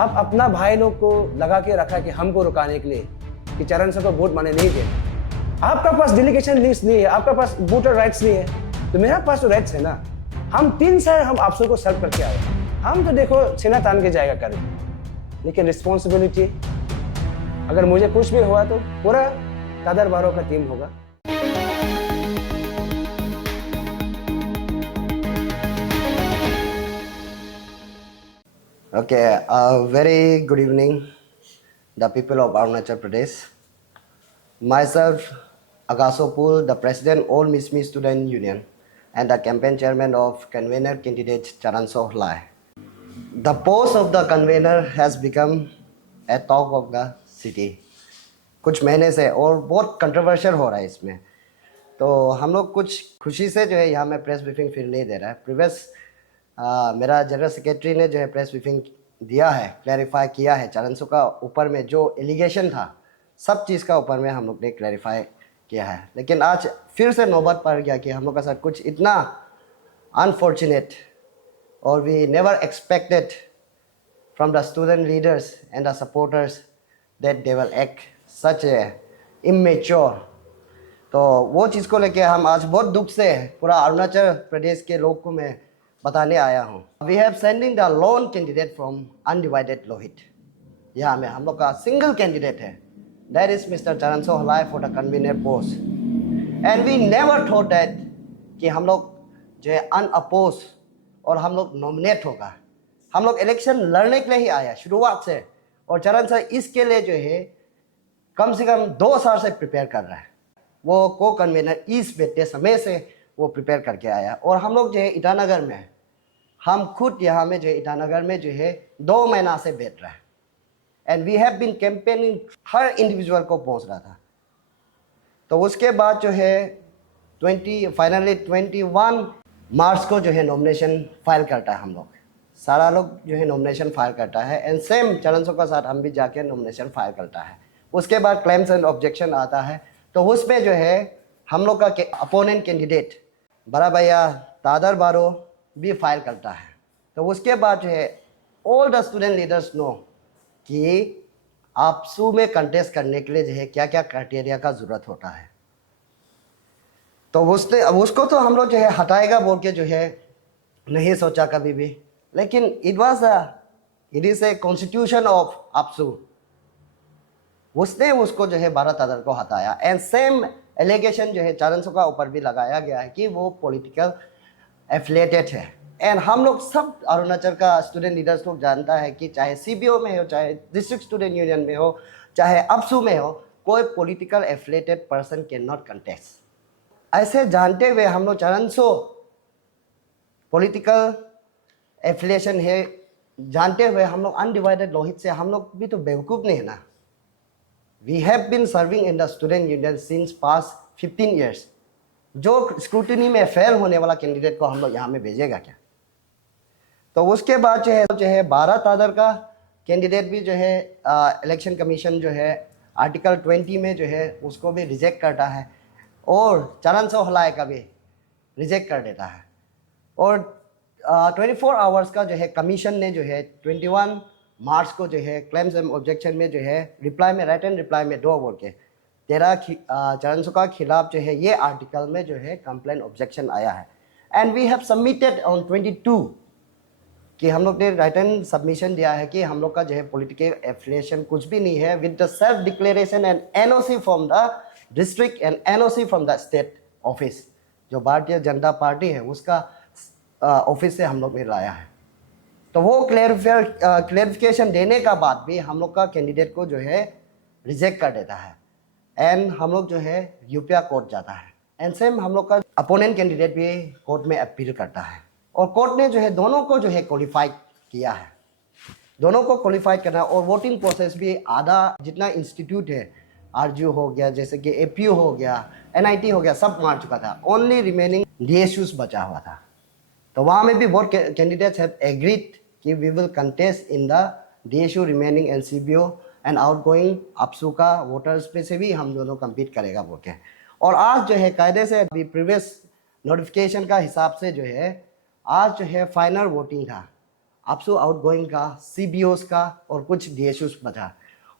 आप अपना भाई लोग को लगा के रखा कि हमको रुकाने के लिए कि चरण सर को वोट माने नहीं देना। आपका पास डेलीगेशन लिस्ट नहीं है, आपका पास वोटर राइट्स नहीं है, तो मेरा पास तो राइट्स है ना। हम 3 साल हम आप सबको सर्व करके आए, हम तो देखो सीना तान के जाएगा करें, लेकिन रिस्पॉन्सिबिलिटी अगर मुझे कुछ भी हुआ तो पूरा कादर बारो का टीम होगा। Okay, very good evening, the people of Arunachal Pradesh. Myself, Agaso Pool, the President All Miss Me Student Union and the campaign chairman of convener candidate Charan Sohlai. The post of the convener has become a talk of the city. कुछ महीने से और बहुत controversial हो रहा है इसमें, तो हम लोग कुछ खुशी से जो है यहाँ में प्रेस ब्रीफिंग फिर नहीं दे रहा है। प्रीवियस मेरा जनरल सेक्रेटरी ने जो है प्रेस ब्रीफिंग दिया है, क्लैरिफाई किया है चरण सो का ऊपर में जो एलिगेशन था सब चीज़ का ऊपर में हम लोग ने क्लैरिफाई किया है। लेकिन आज फिर से नौबत पड़ गया कि हम लोग का साथ कुछ इतना अनफॉर्चुनेट और we never expected from the student leaders and the supporters that they will act such a immature. तो वो चीज़ को लेके हम आज बहुत दुख से पूरा अरुणाचल प्रदेश के लोग को मैं बताने आया हूँ। We have sending the lone candidate from undivided Lohit. यहाँ में हम लोग का सिंगल कैंडिडेट है, that is mister Charan Sohlai for the convener post. And we never thought that कि हम लोग जो है अनअपोज और हम लोग नॉमिनेट होगा। हम लोग इलेक्शन लड़ने के लिए ही आया शुरुआत से, और चरण सर इसके लिए जो है कम से कम 2 साल से प्रिपेयर कर रहा है। वो को कन्वीनर इस बैठते समय से वो प्रिपेयर करके आया। और हम लोग जो है ईटानगर में, हम खुद यहाँ में जो है ईटानगर में जो है 2 महीना से बैठ रहा है। And we have been campaigning, हर इंडिविजुअल को पहुँच रहा था। तो उसके बाद जो है फाइनली 21 मार्च को जो है नॉमिनेशन फाइल करता है। हम लोग सारा लोग जो है नॉमिनेशन फाइल करता है, एंड सेम चरण सो का साथ हम भी जाके नॉमिनेशन फाइल करता है। उसके बाद क्लेम्स एंड ऑब्जेक्शन आता है, तो उसमें जो है हम लोग का अपोनेंट कैंडिडेट बड़ा भैया तादर बारो भी फाइल करता है। तो उसके बाद जो है all the student leaders know कि आपसू में कंटेस्ट करने के लिए जो है क्या क्या क्राइटेरिया का ज़रूरत होता है। तो उसको तो हम लोग जो है हटाएगा बोल के जो है नहीं सोचा कभी भी, लेकिन it is a constitution of AAPSU. उसने उसको जो है 12 तादर को हटाया। एंड सेम एलिगेशन जो है चरण सो का ऊपर भी लगाया गया है कि वो पॉलिटिकल एफिलिएटेड है। एंड हम लोग सब अरुणाचल का स्टूडेंट लीडर्स लोग जानता है कि चाहे सीबीओ में हो, चाहे डिस्ट्रिक्ट स्टूडेंट यूनियन में हो, चाहे अपसू में हो, कोई political affiliated person can not contest. ऐसे जानते हुए हम लोग चरण सो पॉलिटिकल एफिलिएशन है जानते हुए हम लोग अनडिवाइडेड लोहित से हम लोग भी तो बेवकूफ़ नहीं है ना। We have been serving in the student union since past 15 years. जो स्क्रूटिनी में फेल होने वाला कैंडिडेट को हम लोग यहाँ में भेजेगा क्या? तो उसके बाद जो है 12 तादर का कैंडिडेट भी जो है इलेक्शन कमीशन जो है आर्टिकल 20 में जो है उसको भी रिजेक्ट करता है, और चरण सोहलाई का भी रिजेक्ट कर देता है। और 24 आवर्स का जो है कमीशन ने जो है 21 मार्च को जो है क्लेम्स एंड ऑब्जेक्शन में जो है रिप्लाई में, राइट एंड रिप्लाई में 2 बोल के 13 चरण सो का खिलाफ जो है ये आर्टिकल में जो है कंप्लेंट ऑब्जेक्शन आया है। And we have submitted on 22 कि हम लोग ने राइट एंड सबमिशन दिया है कि हम लोग का जो है पॉलिटिकल एफिलिएशन कुछ भी नहीं है, with the self declaration and NOC from the district and NOC from the state office, जो भारतीय जनता पार्टी है उसका ऑफिस से हम लोग ने लाया है। तो वो क्लेरिफिकेशन देने का बाद भी हम लोग का कैंडिडेट को जो है रिजेक्ट कर देता है, एंड हम लोग जो है यूपिया कोर्ट जाता है। एंड सेम हम लोग का अपोनेंट कैंडिडेट भी कोर्ट में अपील करता है, और कोर्ट ने जो है दोनों को जो है क्वालिफाइड किया है। दोनों को क्वालिफाइड करना, और वोटिंग प्रोसेस भी आधा जितना इंस्टीट्यूट है, आरजीयू हो गया, जैसे कि एपीयू हो गया, एनआईटी हो गया, सब मार चुका था। ओनली रिमेनिंग डीएसयूज बचा हुआ था। तो वहाँ में भी बहुत कैंडिडेट्स हैव एग्रीड कि we will contest in the DSU remaining and CBO and outgoing AAPSU का वोटर्स पे से भी हम दोनों कम्पीट करेगा बोल के। और आज जो है कायदे से अभी प्रीवियस नोटिफिकेशन का हिसाब से जो है आज जो है फाइनल वोटिंग था। अपसू आउटगोइंग का, CBOs का और कुछ DSUs बचा।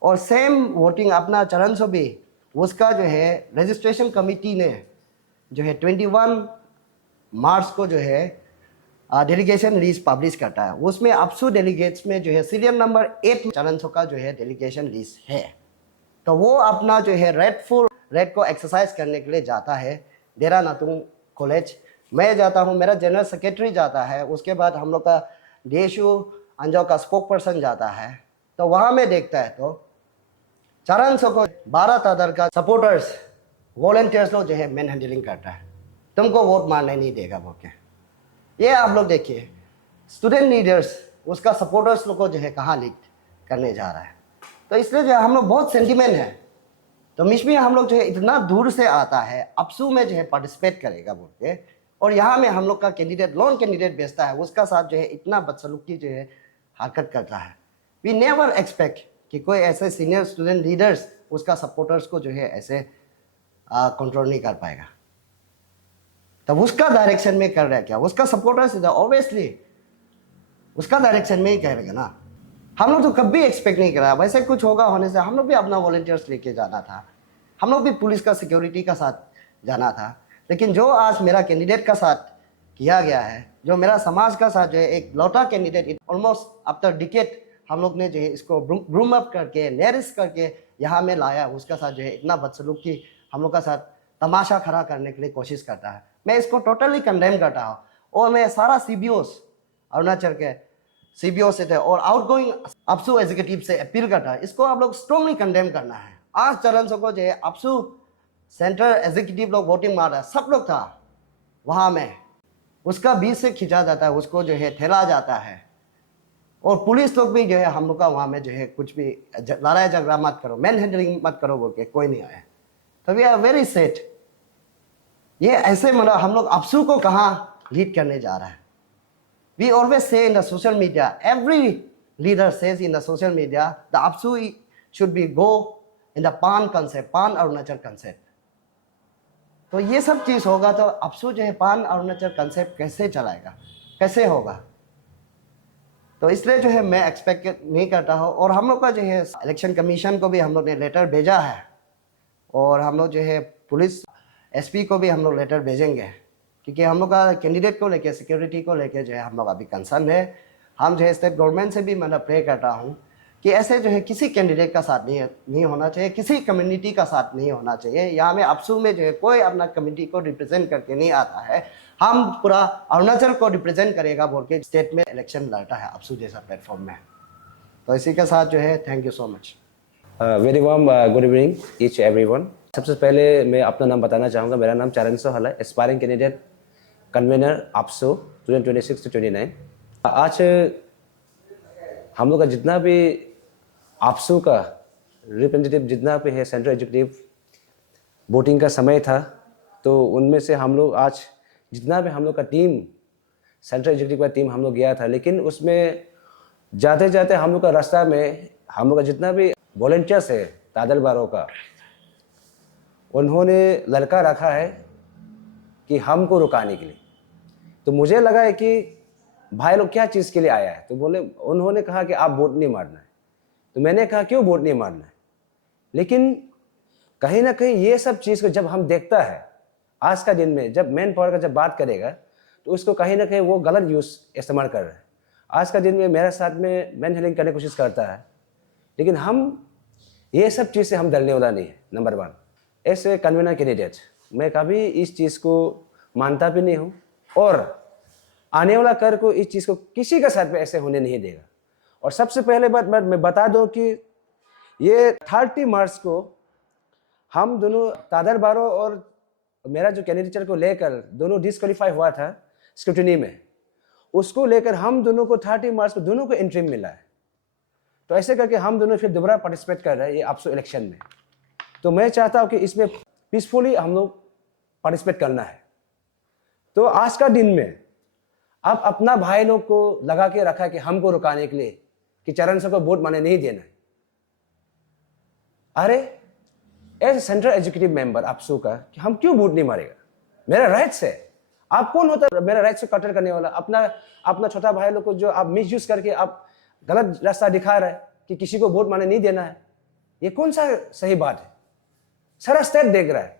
और सेम वोटिंग अपना चरण सो भी उसका जो है रजिस्ट्रेशन कमेटी ने जो है 21 मार्च को जो है डेलीगेशन लिस्ट पब्लिश करता है। उसमें अपसू डेलीगेट्स में जो है सीरियल नंबर 8 चरण सो का जो है डेलीगेशन लिस्ट है। तो वो अपना जो है रेड को एक्सरसाइज करने के लिए जाता है देरा नातुंग कॉलेज। मैं जाता हूँ, मेरा जनरल सेक्रेटरी जाता है, उसके बाद हम लोग का DSU अंजाव का स्पोक पर्सन जाता है। तो वहाँ में देखता है तो चरण सो को 12 तादाद का सपोर्टर्स वॉलंटियर्स लोग जो है मैन हैंडलिंग करता है, तुमको वोट मारने नहीं देगा बोल के। ये आप लोग देखिए स्टूडेंट लीडर्स उसका सपोर्टर्स लोग को जो है कहाँ लीड करने जा रहा है। तो इसलिए जो है हम लोग बहुत सेंटिमेंट है। तो मिशमी हम लोग जो है इतना दूर से आता है, अपसू में जो है पार्टिसिपेट करेगा बोल के, और यहाँ में हम लोग का कैंडिडेट लोन कैंडिडेट बेचता है, उसका साथ जो है इतना बदसलूकी जो है हरकत करता है। वी नेवर एक्सपेक्ट कि कोई ऐसे सीनियर स्टूडेंट लीडर्स उसका सपोर्टर्स को जो है ऐसे कंट्रोल नहीं कर पाएगा। तब उसका डायरेक्शन में कर रहा है क्या, उसका सपोर्टर्स ऑब्वियसली उसका डायरेक्शन में ही करेगा ना। हम लोग तो कभी एक्सपेक्ट नहीं करा वैसे कुछ होगा होने से। हम लोग भी अपना वॉलंटियर्स लेके जाना था, हम लोग भी पुलिस का सिक्योरिटी का साथ जाना था। लेकिन जो आज मेरा कैंडिडेट का साथ किया गया है, जो मेरा समाज का साथ जो है एक लौटा कैंडिडेट ऑलमोस्ट आफ्टर डिकेट हम लोग ने जो है इसको ग्रूम अप करके नेरिस करके यहाँ में लाया, उसका साथ जो है इतना बदसलूकी हम लोग का साथ तमाशा खड़ा करने के लिए कोशिश करता है। मैं इसको टोटली कंडेम करता हूँ। और मैं सारा CBOs अरुणाचल के CBO से थे और आउटगोइंग अपसू एग्जीक्यूटिव से अपील करता है, इसको आप लोग स्ट्रांगली कंडेम करना है। आज चरण सो को जो है अपसू सेंट्रल एग्जीक्यूटिव लोग वोटिंग मार रहा है, सब लोग था वहाँ में, उसका बीच से खींचा जाता है, उसको जो है ठेला जाता है। और पुलिस लोग भी जो है हम लोग का वहाँ में जो है कुछ भी लड़ाई झगड़ा मत करो, मैन हैंडलिंग मत करो बोल के कोई नहीं आया। तो वी आर वेरी सेट। ये ऐसे मतलब हम लोग अपसू को कहाँ लीड करने जा रहा है। We always say in the social media, every leader says in the social media, the APSU should be go in the PAN concept, PAN Arunachal concept. तो ये सब चीज़ होगा तो अपसू जो है पान अरुणाचल कंसेप्ट कैसे चलाएगा, कैसे होगा। तो इसलिए जो है मैं एक्सपेक्ट नहीं करता हूँ। और हम लोग का जो है इलेक्शन कमीशन को भी हम लोग ने लेटर भेजा है, और हम लोग जो है पुलिस SP को भी हम लोग लेटर भेजेंगे, क्योंकि हम लोग का कैंडिडेट को लेके सिक्योरिटी को लेके जो है हम लोग अभी कंसर्न है। हम जो है स्टेट गवर्नमेंट से भी मैं प्रे करता हूँ कि ऐसे जो है किसी कैंडिडेट का साथ नहीं होना चाहिए, किसी कम्युनिटी का साथ नहीं होना चाहिए। यहाँ में अपसू में जो है कोई अपना कम्युनिटी को रिप्रेजेंट करके नहीं आता है, हम पूरा अरुणाचल को रिप्रेजेंट करेगा बोल के स्टेट में इलेक्शन लड़ता है अपसू जैसा प्लेटफॉर्म में। तो इसी के साथ जो है thank you so much. Very warm good evening each everyone. सबसे पहले मैं अपना नाम बताना चाहूँगा। मेरा नाम चरण सोहल है, एस्पायरिंग कैंडिडेट कन्वेनर अपसू 2026 to 29। आज हम लोग का जितना भी अपसू का रिप्रेजेंटेटिव जितना भी है सेंट्रल एग्जीक्यूटिव वोटिंग का समय था, तो उनमें से हम लोग आज जितना भी हम लोग का टीम सेंट्रल एग्जीक्यूटिव का टीम हम लोग गया था, लेकिन उसमें जाते जाते हम लोग का रास्ता में हम लोग का जितना भी वॉलंटियर्स है तादर बारों का, उन्होंने लड़का रखा है कि हमको रुकाने के लिए। तो मुझे लगा है कि भाई लोग क्या चीज़ के लिए आया है, तो उन्होंने कहा कि आप वोट नहीं मारना है। तो मैंने कहा क्यों वोट नहीं मारना है, लेकिन कहीं ना कहीं ये सब चीज़ को जब हम देखता है आज का दिन में, जब मैन पावर का जब बात करेगा तो उसको कहीं ना कहीं वो गलत यूज़ इस्तेमाल कर रहा है। आज का दिन में मेरे साथ में मैन हेलिंग करने की कोशिश करता है, लेकिन हम ये सब चीज़ से हम डरने वाला नहीं है। Number 1 as a convener candidate मैं कभी इस चीज़ को मानता भी नहीं हूँ, और आने वाला कर को इस चीज़ को किसी के साथ भी ऐसे होने नहीं देगा। और सबसे पहले बात मैं बता दूं कि ये 30 मार्च को हम दोनों तादर बारो और मेरा जो कैंडिडेचर को लेकर दोनों डिस्क्वालीफाई हुआ था स्क्रूटनी में, उसको लेकर हम दोनों को 30 मार्च को दोनों को एंट्री मिला है। तो ऐसे करके हम दोनों फिर दोबारा पार्टिसिपेट कर रहे हैं ये अपसू इलेक्शन में। तो मैं चाहता हूँ कि इसमें पीसफुली हम लोग पार्टिसिपेट करना है। तो आज का दिन में आप अपना भाई लोग को लगा के रखा है कि हमको रुकाने के लिए कि चरण सर को वोट माने नहीं देना है। अरे एज सेंट्रल एग्जीक्यूटिव मेंबर अपसू का कि हम क्यों वोट नहीं मारेगा, मेरा राइट्स है। आप कौन होता है मेरा राइट्स को कटर करने वाला? अपना अपना छोटा भाई लोग को जो आप मिस यूज करके आप गलत रास्ता दिखा रहे हैं कि किसी को वोट माने नहीं देना है, ये कौन सा सही बात है? सारा स्टेट देख रहा है।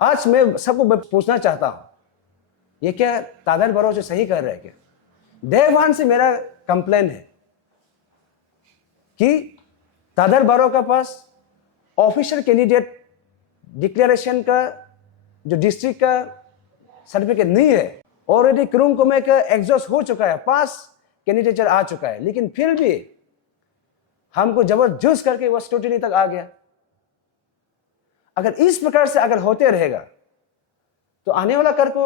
आज मैं सबको पूछना चाहता हूं, ये क्या तादर बरो से सही कर रहे हैं क्या? डे वन से मेरा कंप्लेन है कि तादर बारो का पास ऑफिशियल कैंडिडेट डिक्लेरेशन का जो डिस्ट्रिक्ट का सर्टिफिकेट नहीं है। ऑलरेडी क्रूम कोमे का एग्जॉस्ट हो चुका है, 5 कैंडिडेचर आ चुका है, लेकिन फिर भी हमको जबरदस्त करके वो स्क्रूटिनी तक आ गया। अगर इस प्रकार से अगर होते रहेगा तो आने वाला कर को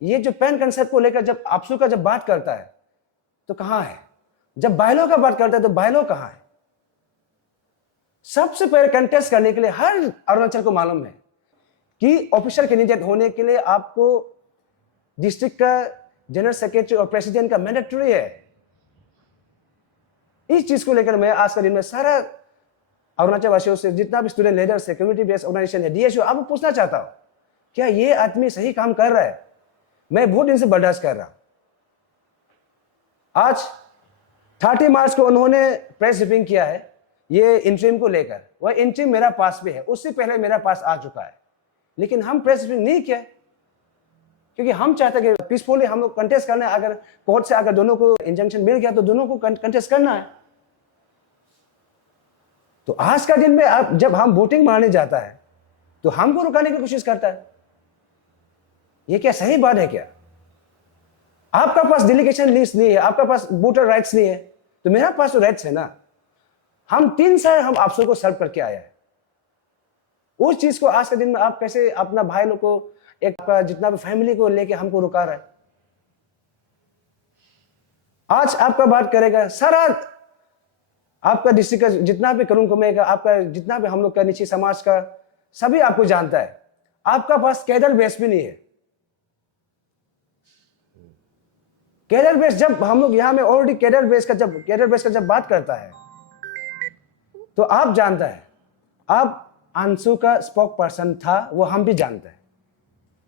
ये जो पैन कंसेप्ट को लेकर जब आपसू का जब बात करता है तो कहां है? जब बायलो का बात करता है तो बायलो कहां है? सबसे पहले कंटेस्ट करने के लिए हर अरुणाचल को मालूम है कि ऑफिशियल कैंडिडेट होने के लिए आपको डिस्ट्रिक्ट का जनरल सेक्रेटरी और प्रेसिडेंट का मैंडेटरी है। इस चीज को लेकर मैं आज के दिन में सारा अरुणाचल वासियों से, जितना भी स्टूडेंट लीडर्स है, कम्युनिटी बेस्ड ऑर्गेनाइजेशन है, डीएसयू, आपको पूछना चाहता हूं, क्या ये आदमी सही काम कर रहा है? मैं बहुत दिन से बर्दाश्त कर रहा हूं। आज 30 मार्च को उन्होंने प्रेस ब्रीफिंग किया है ये इंटरिम को लेकर। वह इंटरिम मेरा पास भी है, उससे पहले मेरा पास आ चुका है, लेकिन हम प्रेस ब्रीफिंग नहीं किया क्योंकि हम चाहते कि पीसफुली हम लोग कंटेस्ट करना है। अगर कोर्ट से अगर दोनों को इंजंक्शन मिल गया तो दोनों को कंटेस्ट करना है। तो आज का दिन में अब जब हम वोटिंग मारने जाता है तो हमको रुकाने की कोशिश करता है। ये क्या सही बात है क्या? आपका पास डेलीगेशन लिस्ट नहीं है, आपका पास वोटर राइट्स नहीं है, तो मेरा पास तो राइट्स है ना। हम 3 साल हम आपसों को सर्व करके आया है। उस चीज को आज के दिन में आप कैसे अपना भाई लोग को, एक आपका जितना भी फैमिली को लेके हमको रुका रहा है? आज आपका बात करेगा सारा आपका डिस्ट्रिक्ट का जितना भी करूं कमेगा, आपका जितना भी हम लोग का नीचे समाज का सभी आपको जानता है। आपका पास कैडर बेस भी नहीं है। कैडर बेस जब हम लोग यहां में ऑलरेडी कैडर बेस का जब बात करता है तो आप जानता है, आप अंशु का स्पोक पर्सन था, वो हम भी जानते हैं,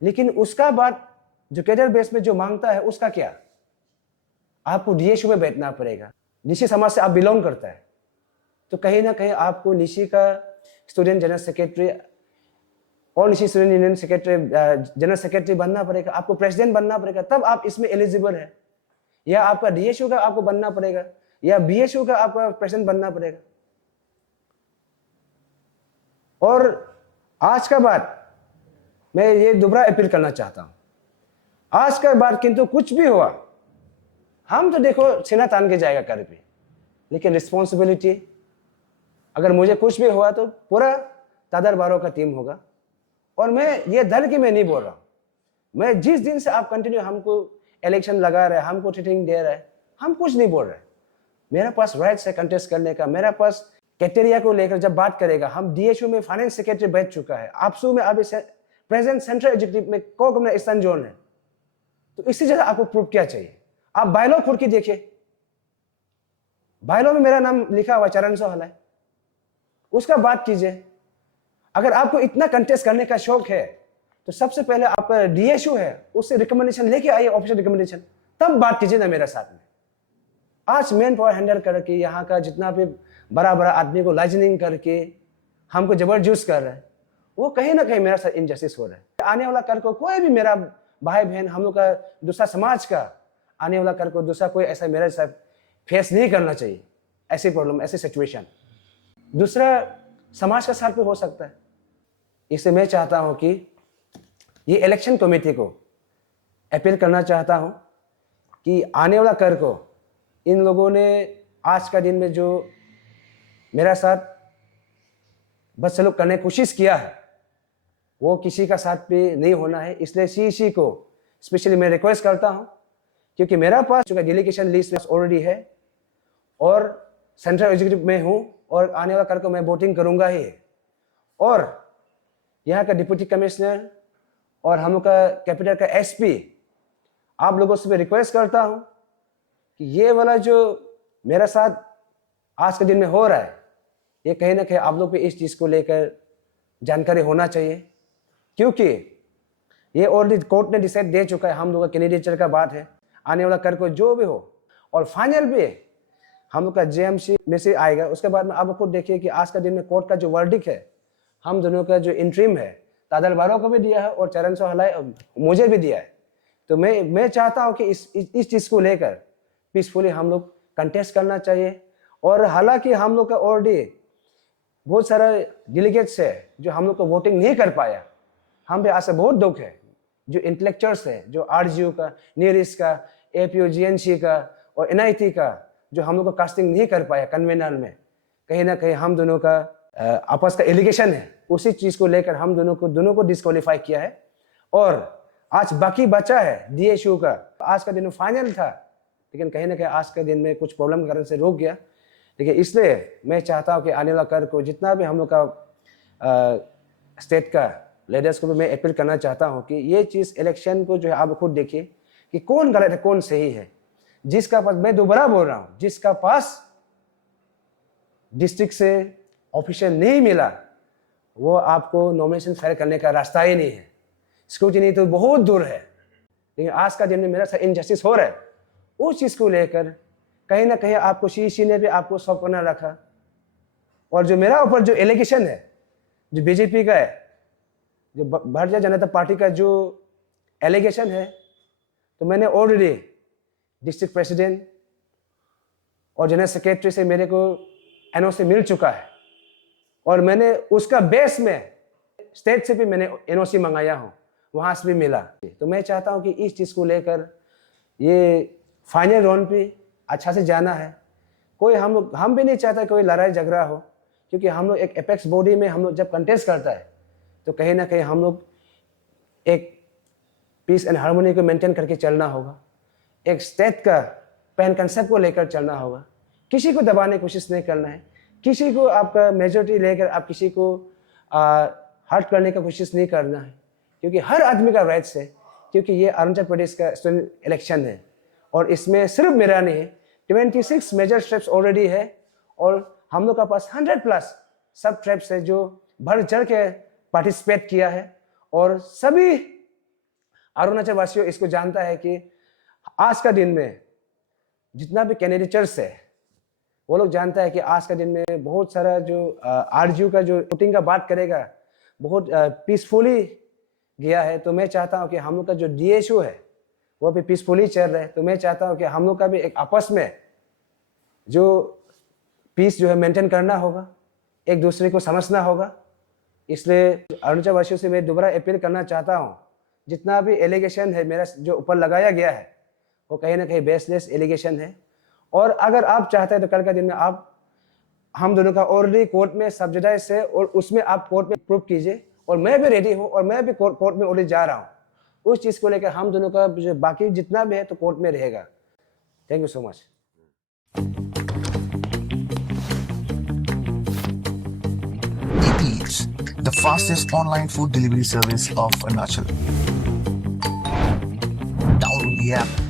लेकिन उसका बात जो कैडर बेस में जो मांगता है उसका क्या? आपको डीएसयू में बैठना पड़ेगा। निशी समाज से आप बिलोंग करता है तो कहीं ना कहीं आपको निशी का स्टूडेंट जनरल सेक्रेटरी और Nishi student union secretary general secretary बनना पड़ेगा, आपको प्रेसिडेंट बनना पड़ेगा, तब आप इसमें एलिजिबल है। या आपका डीएसयू का आपको बनना पड़ेगा, या बीएसयू का आपका प्रेसिडेंट बनना पड़ेगा। और आज का बात मैं ये दोबारा अपील करना चाहता हूं, आज का बात किंतु कुछ भी हुआ हम तो देखो सीना तान के जाएगा कर भी, लेकिन रिस्पॉन्सिबिलिटी अगर मुझे कुछ भी हुआ तो पूरा तादर बारो का टीम होगा। और मैं ये डर के मैं नहीं बोल रहा हूं, मैं जिस दिन से आप कंटिन्यू हमको इलेक्शन लगा रहे हैं, हमको ट्रीटिंग दे रहे हैं, हम कुछ नहीं बोल रहे। मेरा पास राइट्स है कंटेस्ट करने का। मेरा पास क्राइटेरिया को लेकर जब बात करेगा, हम डीएचयू में फाइनेंस सेक्रेटरी बैठ चुका है, आपसू में अभी प्रेजेंट सेंट्रल एग्जीक्यूटिव में को गवर्नर ईस्टर्न जोन है, तो इसी जगह आपको प्रूफ क्या चाहिए? आप बायलो खुद की देखिए, बायलो में मेरा नाम लिखा हुआ चरण सोहल है, उसका बात कीजिए। अगर आपको इतना कंटेस्ट करने का शौक है तो सबसे पहले आपका डीएसयू है, उससे रिकमेंडेशन लेके आइए, ऑफिशियल रिकमेंडेशन, तब बात कीजिए ना मेरे साथ में। आज मेन पावर हैंडल करके यहाँ का जितना भी बड़ा बड़ा आदमी को लाइजनिंग करके हमको जबरदस्त कर रहा है, वो कहीं ना कहीं मेरा साथ इनजस्टिस हो रहा है। आने वाला कल को कोई भी मेरा भाई बहन, हम लोग का दूसरा समाज का आने वाला कल को दूसरा कोई ऐसा मेरे साथ फेस नहीं करना चाहिए, ऐसी प्रॉब्लम, ऐसी सिचुएशन दूसरा समाज का साथ भी हो सकता है। इससे मैं चाहता हूं कि ये इलेक्शन कमेटी को अपील करना चाहता हूं कि आने वाला कर को इन लोगों ने आज का दिन में जो मेरा साथ बदसलूक करने की कोशिश किया है वो किसी का साथ भी नहीं होना है। इसलिए सीईसी को स्पेशली मैं रिक्वेस्ट करता हूं, क्योंकि मेरा पास जो डेलीगेशन लिस्ट ऑलरेडी है और सेंट्रल एग्जीक्यूटिव में हूं और आने वाला कल को मैं वोटिंग करूंगा ही। और यहाँ का डिप्टी कमिश्नर और हम लोग का कैपिटल का एसपी, आप लोगों से मैं रिक्वेस्ट करता हूं कि ये वाला जो मेरा साथ आज के दिन में हो रहा है, ये कहीं ना कहीं आप लोग पे इस चीज को लेकर जानकारी होना चाहिए, क्योंकि ये ऑलरेडी कोर्ट ने डिसाइड दे चुका है, हम लोग का कैंडिडेचर का बात है, आने वाला कर को जो भी हो, और फाइनल भी हम लोग का जेएमसी में से आएगा। उसके बाद में आप खुद देखिए कि आज का दिन में कोर्ट का जो वर्डिक है, हम दोनों का जो इंट्रीम है, तादल बारो को भी दिया है और चरण सो हलाई मुझे भी दिया है। तो मैं चाहता हूं कि इस चीज़ को लेकर पीसफुली हम लोग कंटेस्ट करना चाहिए। और हालांकि हम लोग का ऑलरेडी बहुत सारा डेलीगेट्स है जो हम लोग को वोटिंग नहीं कर पाया, हम भी आज बहुत दुख है। जो इंटेलेक्चुअल्स है, जो आरजीयू का, नीरिस का, एपीओ जीएनसी का और एनआईटी का, जो हम लोग को कास्टिंग नहीं कर पाया कन्वेनर में, कहीं ना कहीं हम दोनों का आपस का एलिगेशन है, उसी चीज को लेकर हम दोनों को डिस्क्वालीफाई किया है। और आज बाकी बचा है डीएसयू का। आज का दिन फाइनल था, लेकिन कहीं ना कहीं आज के दिन में कुछ प्रॉब्लम के कारण से रुक गया। लेकिन इसलिए मैं चाहता हूं कि आने वाला कर को जितना भी हम लोग का स्टेट का लीडर्स को भी मैं अपील करना चाहता हूं कि ये चीज़ इलेक्शन को जो है आप खुद देखिए कि कौन गलत है कौन सही है। जिसका पास, मैं दोबारा बोल रहा हूं, जिसका पास डिस्ट्रिक्ट से ऑफिशियल नहीं मिला वो आपको नॉमिनेशन फाइल करने का रास्ता ही नहीं है। स्क्रूटिनी तो बहुत दूर है। लेकिन आज का दिन में मेरा साथ इनजस्टिस हो रहा है, उस चीज़ को लेकर कहीं ना कहीं आपको सीसी ने भी आपको सॉफ्ट करना रखा। और जो मेरा ऊपर जो एलिगेशन है, जो बीजेपी का है, जो भारतीय जनता पार्टी का जो एलिगेशन है, तो मैंने ऑलरेडी डिस्ट्रिक्ट प्रेसिडेंट और जनरल सेक्रेटरी से मेरे को एनओसी मिल चुका है। और मैंने उसका बेस में स्टेट से भी मैंने एनओसी मंगाया हूँ, वहाँ से भी मिला। तो मैं चाहता हूँ कि इस चीज़ को लेकर ये फाइनल राउंड पे अच्छा से जाना है। कोई हम भी नहीं चाहता कोई लड़ाई झगड़ा हो, क्योंकि हम लोग एक एपेक्स बॉडी में हम लोग जब कंटेस्ट करता है तो कहीं ना कहीं हम लोग एक पीस एंड हार्मोनी को मेंटेन करके चलना होगा, एक स्टेट का पैन कंसेप्ट को लेकर चलना होगा। किसी को दबाने की कोशिश नहीं करना है, किसी को आपका मेजोरिटी लेकर आप किसी को हर्ट करने का कोशिश नहीं करना है, क्योंकि हर आदमी का राइट्स है। क्योंकि ये अरुणाचल प्रदेश का स्टूडेंट इलेक्शन है और इसमें सिर्फ मेरा नहीं है, 26 मेजर स्टेप्स ऑलरेडी है और हम लोग का पास 100+ सब ट्रेप्स है जो बढ़ चढ़ के पार्टिसिपेट किया है। और सभी अरुणाचल वासियों इसको जानता है कि आज का दिन में जितना भी कैंडिडेट्स है वो लोग जानता है कि आज का दिन में बहुत सारा जो आरजीयू का जो वोटिंग का बात करेगा बहुत पीसफुली गया है। तो मैं चाहता हूं कि हम लोग का जो डीएसयू है वो भी पीसफुली चल रहा है। तो मैं चाहता हूं कि हम लोग का भी एक आपस में जो पीस जो है मेंटेन करना होगा, एक दूसरे को समझना होगा। इसलिए अरुणाचल वासियों से मैं दोबारा अपील करना चाहता हूं, जितना भी एलिगेशन है मेरा जो ऊपर लगाया गया है वो कहीं ना कहीं बेसलेस एलिगेशन है। और अगर आप चाहते हैं तो कल का दिन में आप हम दोनों का ऑलरेडी कोर्ट में सब्सिडाइज है और उसमें आप कोर्ट में प्रूव कीजिए। और मैं भी रेडी हूँ और मैं भी कोर्ट में ऑलरेडी जा रहा हूँ। उस चीज़ को लेकर हम दोनों का जो बाकी जितना भी है तो कोर्ट में रहेगा। Thank you so much. Eats, the fastest online food delivery service of Arunachal. Download the app